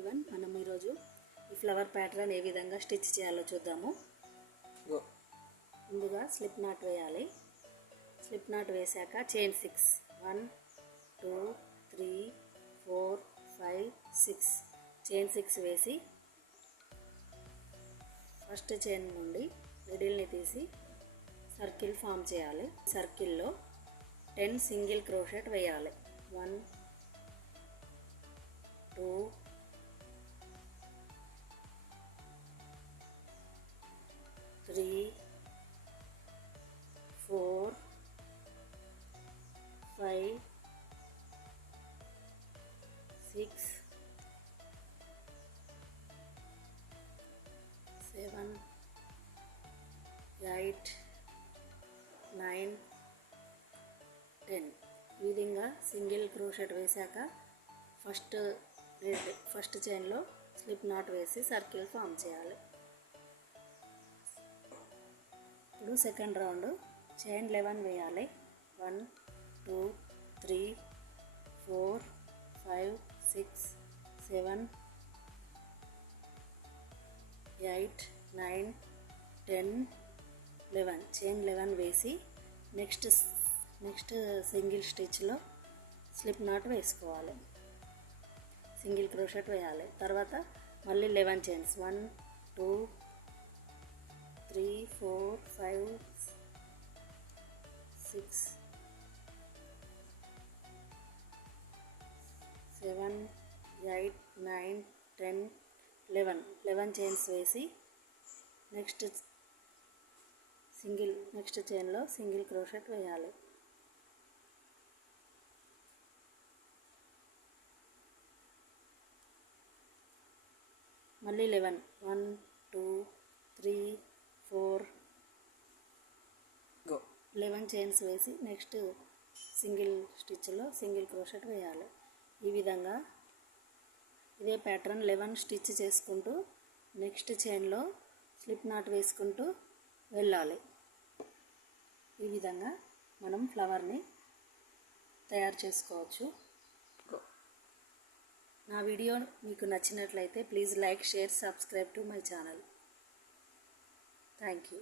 Everyone, మనం ఈరోజు ఈ ఫ్లవర్ ప్యాటర్న్ ఏ విధంగా స్టిచ్ చేయాలో చూద్దాము. ముందుగా స్లిప్ నాట్ వేయాలి. స్లిప్ నాట్ వేసాక చైన్ 6 1 2 3 4 5 6 చైన్ 6 వేసి ఫస్ట్ చైన్ నుండి మిడిల్ని తీసి సర్కిల్ ఫామ్ చేయాలి. సర్కిల్లో 10 సింగిల్ క్రోషెట్ వేయాలి. 1 2 3 4 5 6 7 8 9 10 ఈ విధంగా సింగిల్ క్రోషెట్ వేసాక ఫస్ట్ చైన్లో స్లిప్ నాట్ వేసి సర్కిల్ ఫామ్ చేయాలి. ఇప్పుడు సెకండ్ రౌండ్ చైన్ 11 వేయాలి. 1 2 3 4 5 6 7 8 9 10 11 చైన్ 11 వేసి నెక్స్ట్ సింగిల్ స్టిచ్లో స్లిప్ నాట్ వేసుకోవాలి. సింగిల్ క్రోషెట్ వేయాలి. తర్వాత మళ్ళీ 11 చైన్స్ 1 2 3 4 5 6 7 8 9 10 11 చైన్స్ వేసి నెక్స్ట్ చైన్లో సింగిల్ క్రోషెట్ వేయాలి. మళ్ళీ 11 1 2 3 4 11 చైన్స్ వేసి నెక్స్ట్ సింగిల్ స్టిచ్లో సింగిల్ క్రోషెట్ వేయాలి. ఈ విధంగా ఇదే ప్యాటర్న్ 11 స్టిచ్ చేసుకుంటూ నెక్స్ట్ చైన్లో స్లిప్ నాట్ వేసుకుంటూ వెళ్ళాలి. ఈ విధంగా మనం ఫ్లవర్ని తయారు చేసుకోవచ్చు. నా వీడియో మీకు నచ్చినట్లయితే please like, share, subscribe to my channel. Thank you.